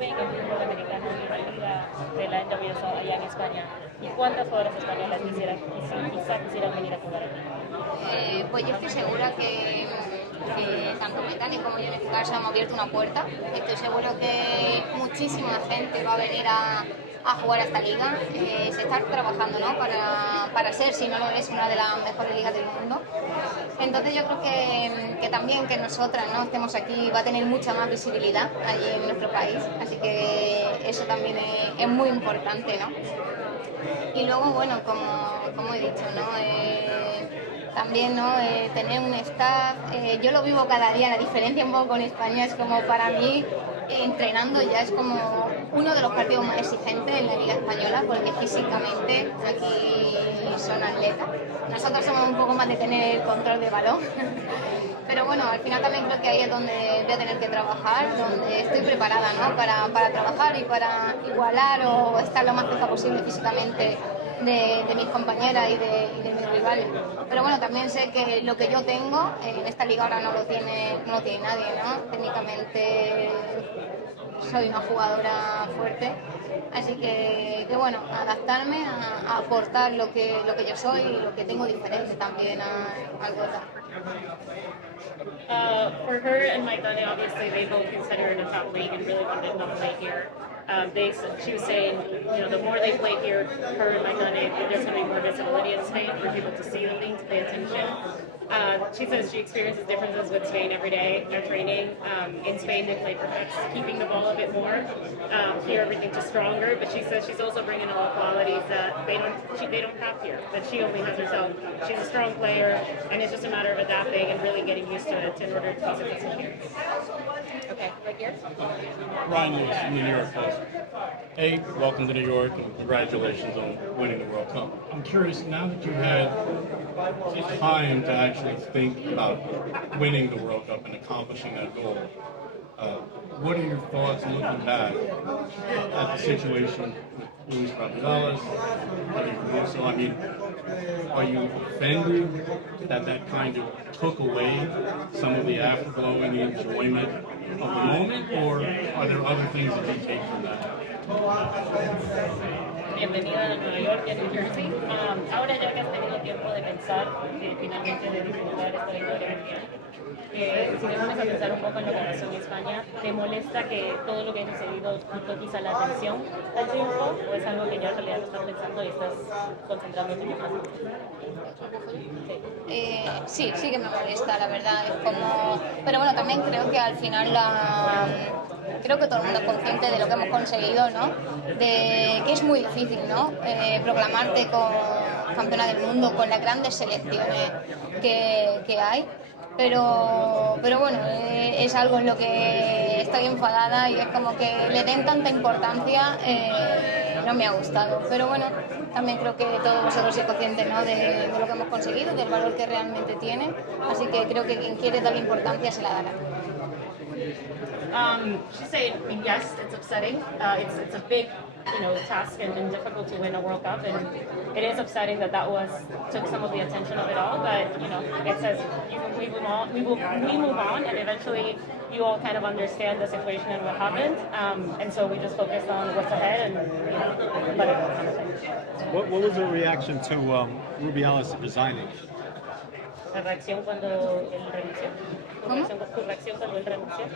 joven en el fútbol americano y en la liga de la NWSL allá en España? ¿Y cuántas jugadoras españolas quizá quisieran venir a jugar aquí? Pues yo estoy segura que tanto Metani como yo en este caso hemos abierto una puerta. Estoy seguro que muchísima gente va a venir a jugar a esta liga. Se está trabajando, ¿no?, para ser, si no lo es, una de las mejores ligas del mundo. Entonces yo creo que también que nosotras, ¿no?, estemos aquí va a tener mucha más visibilidad allí en nuestro país, así que eso también es muy importante, ¿no? Y luego, bueno, como he dicho, ¿no? También, ¿no?, tener un staff, yo lo vivo cada día. La diferencia un poco con España es como, para mí, entrenando ya es como uno de los partidos más exigentes en la Liga Española, porque físicamente aquí son atletas. Nosotros somos un poco más de tener el control de balón. Pero bueno, al final también creo que ahí es donde voy a tener que trabajar, donde estoy preparada, ¿no?, para trabajar y para igualar o estar lo más cerca posible físicamente de mis compañeras y de mis rivales. Pero bueno, también sé que lo que yo tengo en esta liga ahora no lo tiene nadie, ¿no? Técnicamente soy una jugadora fuerte, así que bueno, adaptarme a aportar lo que yo soy y lo que tengo diferente también al Gota. For her and Maitane, obviously they both consider it a top league and really wanted to play here. She was saying, the more they play here, her and Maitane, there's going to be more visibility in Spain for people to see the league, to pay attention. She says she experiences differences with Spain every day. They're training. In Spain, they play perfect, keeping the ball a bit more. Here, everything's just stronger. But she says she's also bringing all the qualities that they don't have here, that she only has herself. She's a strong player, and it's just a matter of adapting and really getting used to it in order to be successful here. Okay, right here. Ryan Lewis from the New York Post. Hey, welcome to New York and congratulations on winning the World Cup. I'm curious, now that you've had time to actually think about winning the World Cup and accomplishing that goal, what are your thoughts looking back at the situation with Luis Gonzalez, so I mean, are you offended that kind of took away some of the afterglow and the enjoyment of the moment, or are there other things that you take from that? Bienvenida a Nueva York y a New Jersey. Ahora ya que has tenido tiempo de pensar finalmente de disfrutar esta victoria mundial, si te pones a pensar un poco en lo que pasó en España, ¿te molesta que todo lo que ha sucedido quitó quizá la atención al triunfo, o es algo que ya en realidad lo estás pensando y estás concentrándote en más? Sí que me molesta, la verdad. Es como, pero bueno, también creo que al final creo que todo el mundo es consciente de lo que hemos conseguido, ¿no? De que es muy difícil, ¿no? Proclamarte como campeona del mundo con las grandes selecciones que hay. Pero bueno, es algo en lo que estoy enfadada y es como que le den tanta importancia, no me ha gustado. Pero bueno, también creo que todos vosotros sois conscientes, ¿no?, de lo que hemos conseguido, del valor que realmente tiene. Así que creo que quien quiere darle importancia se la dará. She's saying, yes, it's upsetting. It's a big, task and difficult to win a World Cup, and it is upsetting that took some of the attention of it all. But it says we move on, and eventually you all kind of understand the situation and what happened, and so we just focused on what's ahead and let it go, kind of thing. What was the reaction to Rubiales resigning? La reacción cuando él renunció. ¿Tu reacción cuando él renunció?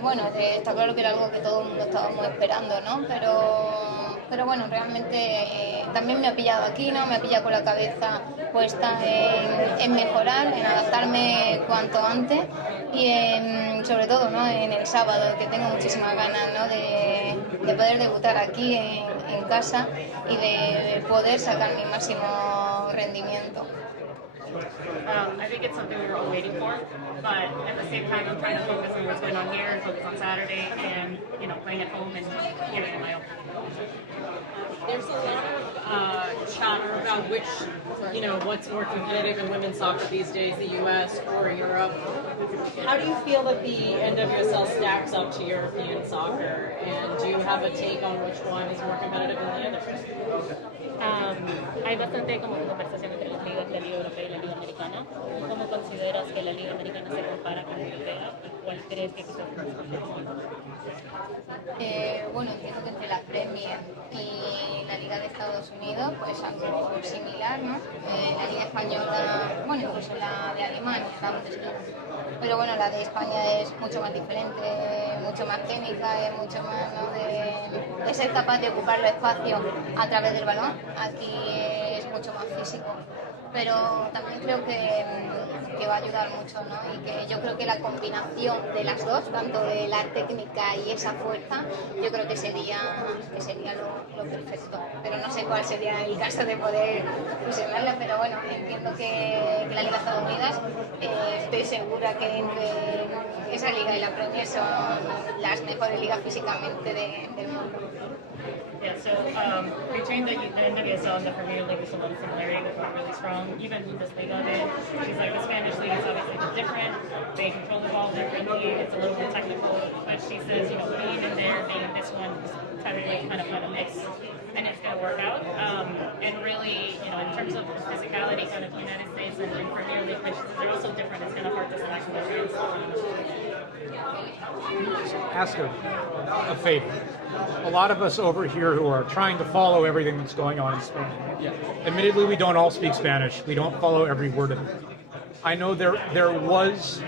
Bueno, está claro que era algo que todo el mundo estábamos esperando, ¿no? Pero bueno, realmente también me ha pillado aquí, ¿no? Me ha pillado con la cabeza puesta en mejorar, en adaptarme cuanto antes y sobre todo, ¿no?, en el sábado, que tengo muchísimas ganas, ¿no?, de poder debutar aquí en casa y de poder sacar mi máximo rendimiento. I think it's something we were all waiting for, but at the same time, I'm trying to focus on what's going on here and focus on Saturday and, playing at home and giving it my all. There's a lot of chatter about what's more competitive in women's soccer these days, the US or Europe. How do you feel that the NWSL stacks up to European soccer, and do you have a take on which one is more competitive than the other? Hay bastante como conversación entre las ligas la Liga Europea y la Liga Americana. ¿Cómo consideras que la Liga Americana se compara con la Europea y cuál crees que quizás Bueno, entiendo que entre la Premier y la Liga de Estados Unidos, pues algo similar, ¿no? La Liga Española, bueno, incluso la de Alemania, la Bundesliga. Pero bueno, la de España es mucho más diferente, mucho más técnica, es mucho más, ¿no? de ser capaz de ocupar los espacios a través del balón. Aquí es mucho más físico. Pero también creo que va a ayudar mucho, ¿no? Y que yo creo que la combinación de las dos, tanto de la técnica y esa fuerza, yo creo que sería lo perfecto. Pero no sé cuál sería el caso de poder fusionarla, pero bueno, entiendo que la Liga de Estados Unidos, estoy segura que entre esa liga y la Premier son las mejores ligas físicamente del mundo. Yeah, so between the NWSL and the Premier League, there's a lot of similarity. They're really strong. Even Bundesliga, she's like the Spanish league is obviously different. They control the ball differently. It's a little more technical. But she says, you know, being in there, being in this one, is kind of fun to mix, and it's going to work out. And really, you know, in terms of physicality, kind of United States and Premier League, but they're also different. It's kind of hard to select the chance. Ask a favor. A lot of us over here who are trying to follow everything that's going on in Spain. Admittedly, we don't all speak Spanish. We don't follow every word of it. I know there was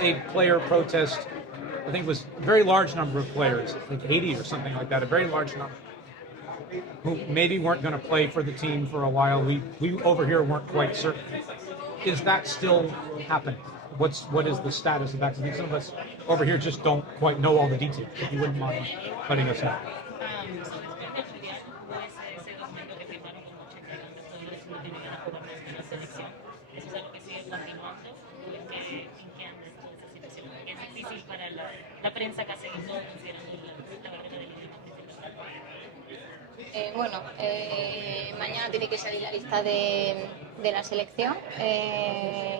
a player protest. I think it was a very large number of players, like 80 or something like that, a very large number, who maybe weren't going to play for the team for a while. We over here weren't quite certain. Is that still happening? What is the status of that? Because some of us over here just don't quite know all the details. If you wouldn't mind letting us know. Bueno, mañana tiene que salir la lista de la selección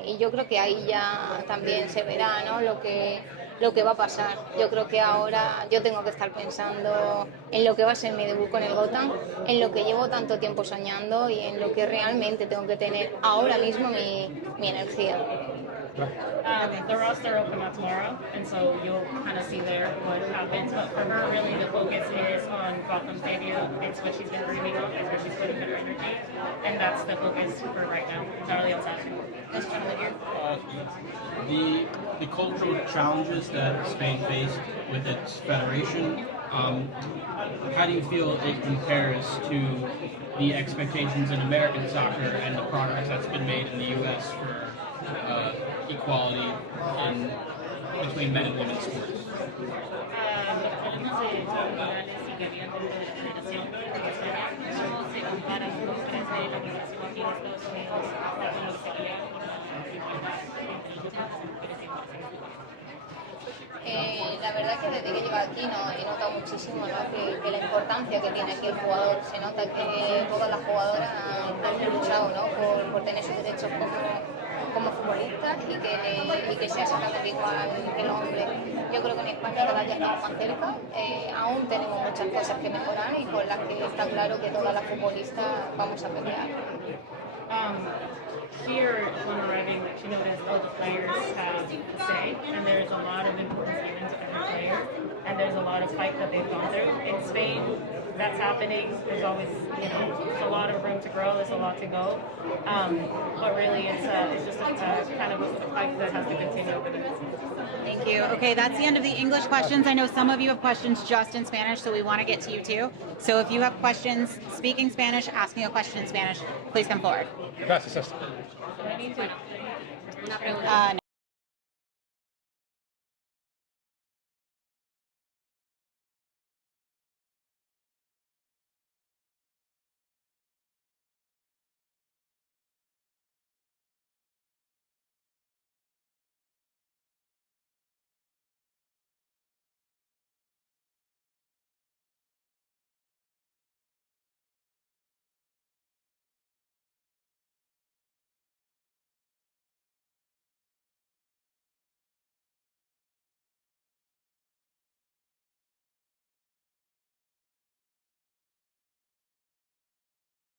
y yo creo que ahí ya también se verá, ¿no? lo que va a pasar. Yo creo que ahora yo tengo que estar pensando en lo que va a ser mi debut con el Gotham, en lo que llevo tanto tiempo soñando y en lo que realmente tengo que tener ahora mismo mi energía. The roster will come out tomorrow, and so you'll kind of see there what happens. But for her, really, the focus is on Gotham's debut. It's what she's been dreaming of. It's where she's putting her energy, and that's the focus for right now. Entirely on Saturday. That's kind of here. The cultural challenges that Spain faced with its federation, how do you feel it compares to the expectations in American soccer and the progress that's been made in the U.S. for equality between men and women's sports? Los problemas de culturales y que había dentro de la federación no se comparan con los de la migración aquí en Estados Unidos con lo que se crea por la igualdad entre los mujeres y hombres. La verdad que desde que llego aquí he notado muchísimo, ¿no? que la importancia que tiene aquí el jugador. Se nota que todas las jugadoras han luchado, ¿no? por tener sus derechos como futbolistas y que sea exactamente igual que el hombre. Yo creo que en España cada día estamos más cerca. Aún tenemos muchas cosas que mejorar y por las que está claro que todas las futbolistas vamos a pelear. Here, when arriving, she noticed all the players have a say, and there's a lot of importance given to every player, and there's a lot of fight that they've gone through. In Spain, that's happening. There's always, there's a lot of room to grow. There's a lot to go, but really, it's just a kind of a fight that has to continue over there. Thank you. Okay, that's the end of the English questions. I know some of you have questions just in Spanish, so we want to get to you too. So if you have questions speaking Spanish, asking a question in Spanish, please come forward. Gracias, Esther. No.